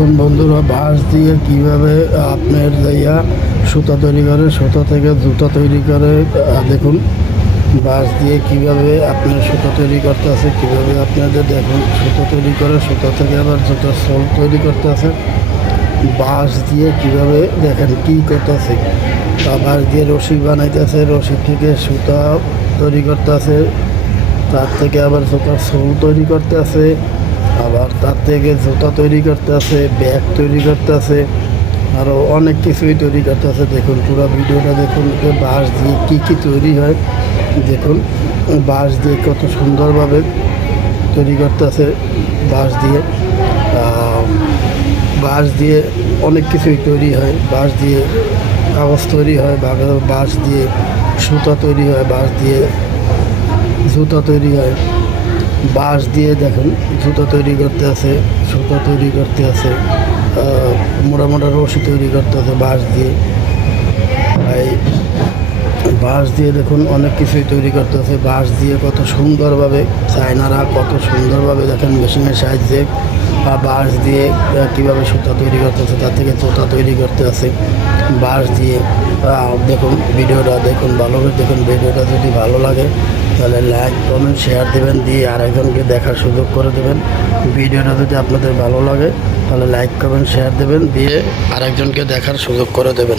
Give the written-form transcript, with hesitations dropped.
দেখুন বন্ধুরা, বাঁশ দিয়ে কিভাবে আপনার যাইয়া সুতা তৈরি করে, সুতা থেকে জুতা তৈরি করে। দেখুন বাঁশ দিয়ে কিভাবে আপনার সুতা তৈরি করতে আছে, কিভাবে আপনাদের দেখুন সুতা তৈরি করে, সুতা থেকে আবার জুতার সোল তৈরি করতে আছে। বাঁশ দিয়ে কিভাবে দেখেন কি করতেছে, বাঁশ দিয়ে রশি বানাইতেছে, রশি থেকে সুতা তৈরি করতে আছে, তার থেকে আবার জুতার সোল তৈরি করতে আছে, আবার তার থেকে জুতা তৈরি করতে আছে, ব্যাগ তৈরি করতে আছে, আরও অনেক কিছুই তৈরি করতে আছে। দেখুন পুরো ভিডিওটা দেখুন, বাঁশ দিয়ে কী কী তৈরি হয় দেখুন। বাঁশ দিয়ে কত সুন্দরভাবে তৈরি করতে আছে। বাঁশ দিয়ে অনেক কিছুই তৈরি হয়। বাঁশ দিয়ে কাগজ তৈরি হয়, বাঁশ দিয়ে সুতা তৈরি হয়, বাঁশ দিয়ে জুতা তৈরি হয়। বাঁশ দিয়ে দেখুন জুতা তৈরি করতে আছে, সুতা তৈরি করতে আছে, মোটা মোটা রশি তৈরি করতে আছে বাঁশ দিয়ে। এই বাঁশ দিয়ে দেখুন অনেক কিছুই তৈরি করতে আছে। বাঁশ দিয়ে কত সুন্দরভাবে চায়নারা কত সুন্দরভাবে দেখেন মেশিনের সাহায্যে বা বাঁশ দিয়ে কীভাবে সুতা তৈরি করতে আছে, তার থেকে জুতা তৈরি করতে আছে বাঁশ দিয়ে। দেখুন ভিডিওটা দেখুন, ভালো করে দেখুন। ভিডিওটা যদি ভালো লাগে তাহলে লাইক কমেন্ট শেয়ার দেবেন, দিয়ে আরেকজনকে দেখার সুযোগ করে দেবেন। ভিডিওটা যদি আপনাদের ভালো লাগে তাহলে লাইক কমেন্ট শেয়ার দেবেন, দিয়ে আরেকজনকে দেখার সুযোগ করে দেবেন।